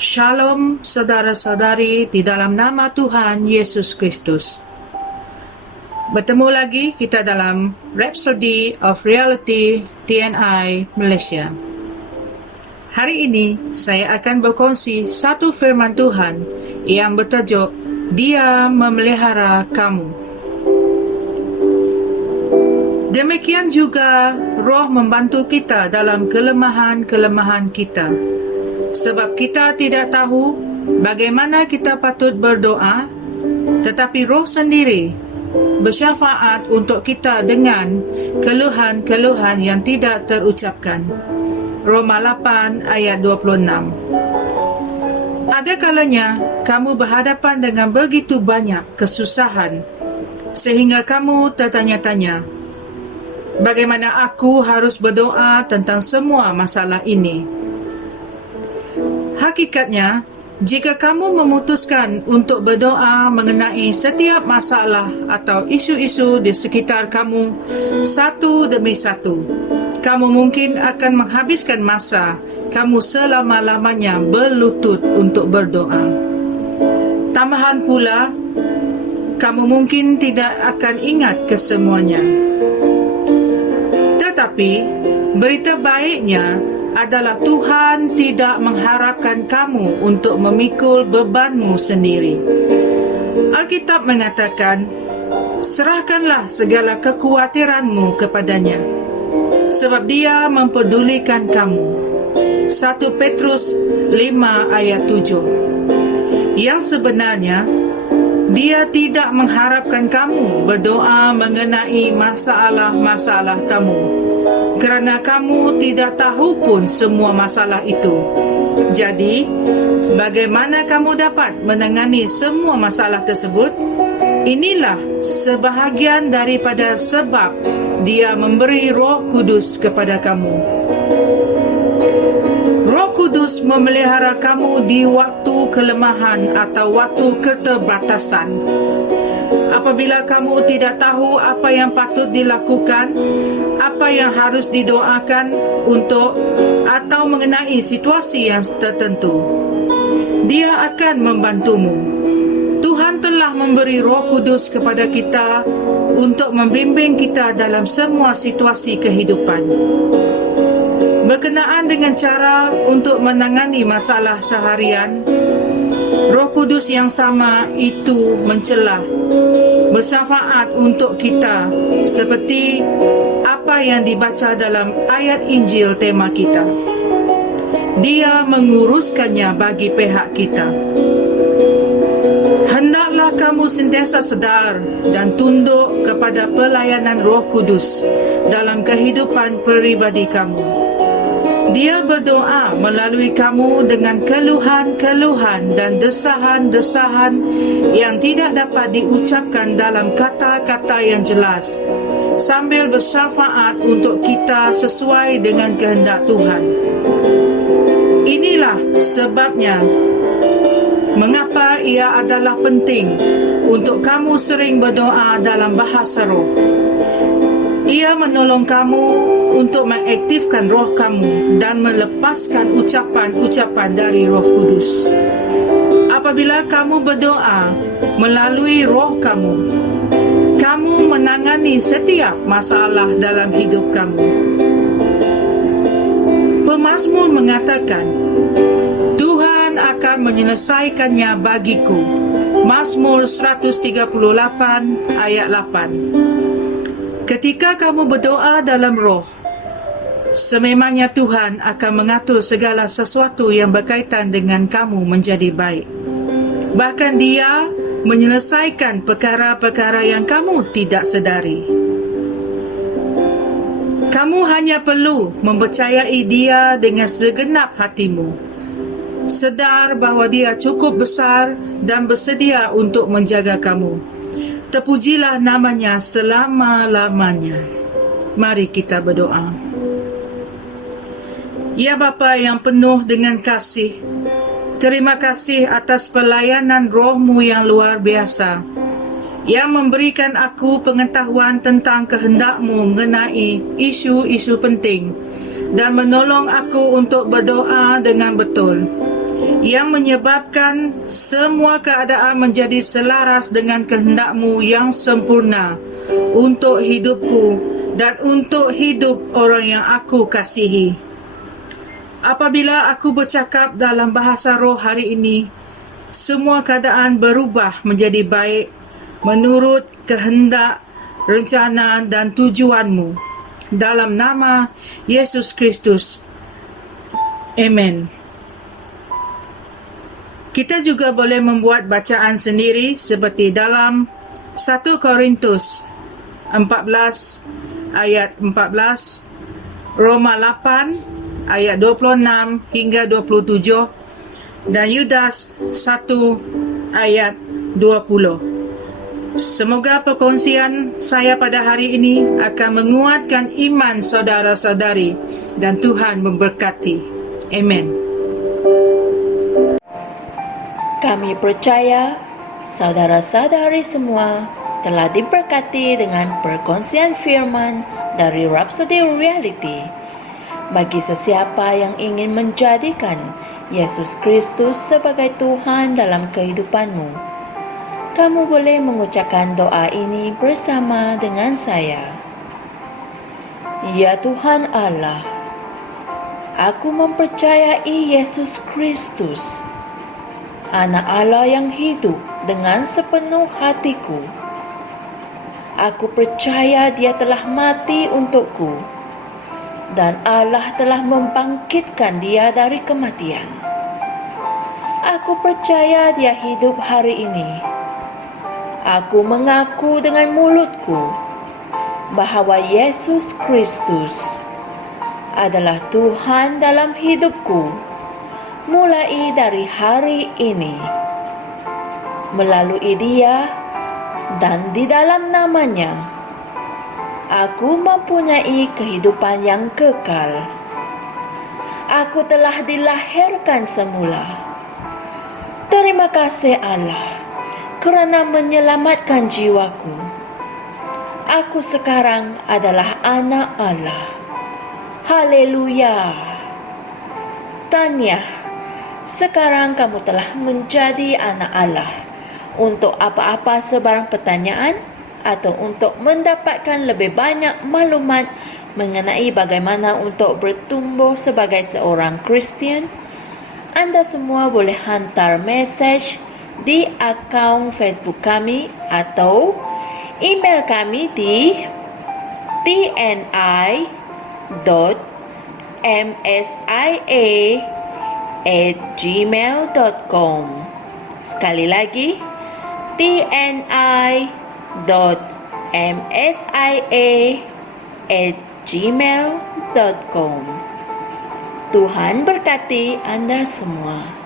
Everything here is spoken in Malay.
Shalom saudara-saudari di dalam nama Tuhan Yesus Kristus. Bertemu lagi kita dalam Rhapsody of Reality TNI Malaysia. Hari ini saya akan berkongsi satu firman Tuhan yang bertajuk Dia Memelihara Kamu. Demikian juga Roh membantu kita dalam kelemahan-kelemahan kita. Sebab kita tidak tahu bagaimana kita patut berdoa, tetapi Roh sendiri bersyafaat untuk kita dengan keluhan-keluhan yang tidak terucapkan. Roma 8 ayat 26. Ada kalanya kamu berhadapan dengan begitu banyak kesusahan sehingga kamu tertanya-tanya, bagaimana aku harus berdoa tentang semua masalah ini? Hakikatnya, jika kamu memutuskan untuk berdoa mengenai setiap masalah atau isu-isu di sekitar kamu satu demi satu, kamu mungkin akan menghabiskan masa kamu selama-lamanya berlutut untuk berdoa. Tambahan pula, kamu mungkin tidak akan ingat kesemuanya. Tetapi, berita baiknya adalah Tuhan tidak mengharapkan kamu untuk memikul bebanmu sendiri. Alkitab mengatakan, serahkanlah segala kekhawatiranmu kepadanya, sebab Dia mempedulikan kamu. 1 Petrus 5 ayat 7. Yang sebenarnya, Dia tidak mengharapkan kamu berdoa mengenai masalah-masalah kamu, kerana kamu tidak tahu pun semua masalah itu. Jadi, bagaimana kamu dapat menangani semua masalah tersebut? Inilah sebahagian daripada sebab Dia memberi Roh Kudus kepada kamu. Roh Kudus memelihara kamu di waktu kelemahan atau waktu keterbatasan. Apabila kamu tidak tahu apa yang patut dilakukan, apa yang harus didoakan untuk, atau mengenai situasi yang tertentu, Dia akan membantumu. Tuhan telah memberi Roh Kudus kepada kita untuk membimbing kita dalam semua situasi kehidupan. Berkenaan dengan cara untuk menangani masalah seharian, Roh Kudus yang sama itu mencelah, bersyafaat untuk kita seperti apa yang dibaca dalam ayat Injil tema kita. Dia menguruskannya bagi pihak kita. Hendaklah kamu sentiasa sedar dan tunduk kepada pelayanan Roh Kudus dalam kehidupan peribadi kamu. Dia berdoa melalui kamu dengan keluhan-keluhan dan desahan-desahan yang tidak dapat diucapkan dalam kata-kata yang jelas, sambil bersyafaat untuk kita sesuai dengan kehendak Tuhan. Inilah sebabnya mengapa ia adalah penting untuk kamu sering berdoa dalam bahasa roh. Ia menolong kamu untuk mengaktifkan roh kamu dan melepaskan ucapan-ucapan dari Roh Kudus. Apabila kamu berdoa melalui roh kamu, kamu menangani setiap masalah dalam hidup kamu. Pemazmur mengatakan, Tuhan akan menyelesaikannya bagiku. Mazmur 138 ayat 8. Ketika kamu berdoa dalam roh, sememangnya Tuhan akan mengatur segala sesuatu yang berkaitan dengan kamu menjadi baik. Bahkan Dia menyelesaikan perkara-perkara yang kamu tidak sedari. Kamu hanya perlu mempercayai Dia dengan segenap hatimu. Sedar bahawa Dia cukup besar dan bersedia untuk menjaga kamu. Terpujilah namanya selama-lamanya. Mari kita berdoa. Ya Bapa yang penuh dengan kasih, terima kasih atas pelayanan Roh-Mu yang luar biasa, yang memberikan aku pengetahuan tentang kehendak-Mu mengenai isu-isu penting dan menolong aku untuk berdoa dengan betul. yang menyebabkan semua keadaan menjadi selaras dengan kehendak-Mu yang sempurna untuk hidupku dan untuk hidup orang yang aku kasihi. Apabila aku bercakap dalam bahasa roh hari ini, semua keadaan berubah menjadi baik menurut kehendak, rencana dan tujuan-Mu. Dalam nama Yesus Kristus. Amen. Kita juga boleh membuat bacaan sendiri seperti dalam 1 Korintus 14 ayat 14, Roma 8 ayat 26 hingga 27 dan Yudas 1 ayat 20. Semoga perkongsian saya pada hari ini akan menguatkan iman saudara-saudari dan Tuhan memberkati. Amen. Kami percaya saudara-saudari semua telah diberkati dengan perkongsian firman dari Rhapsody Reality. Bagi sesiapa yang ingin menjadikan Yesus Kristus sebagai Tuhan dalam kehidupanmu, kamu boleh mengucapkan doa ini bersama dengan saya. Ya Tuhan Allah, aku mempercayai Yesus Kristus, Anak Allah yang hidup dengan sepenuh hatiku. Aku percaya Dia telah mati untukku dan Allah telah membangkitkan Dia dari kematian. Aku percaya Dia hidup hari ini. Aku mengaku dengan mulutku bahwa Yesus Kristus adalah Tuhan dalam hidupku mulai dari hari ini. Melalui Dia dan di dalam nama-Nya, aku mempunyai kehidupan yang kekal. Aku telah dilahirkan semula. Terima kasih Allah kerana menyelamatkan jiwaku. Aku sekarang adalah anak Allah. Haleluya. Tahniah, sekarang kamu telah menjadi anak Allah. Untuk apa-apa sebarang pertanyaan atau untuk mendapatkan lebih banyak maklumat mengenai bagaimana untuk bertumbuh sebagai seorang Kristian, anda semua boleh hantar mesej di akaun Facebook kami atau email kami di tni.msia@gmail.com. Sekali lagi, tni.msia@gmail.com. Tuhan berkati anda semua.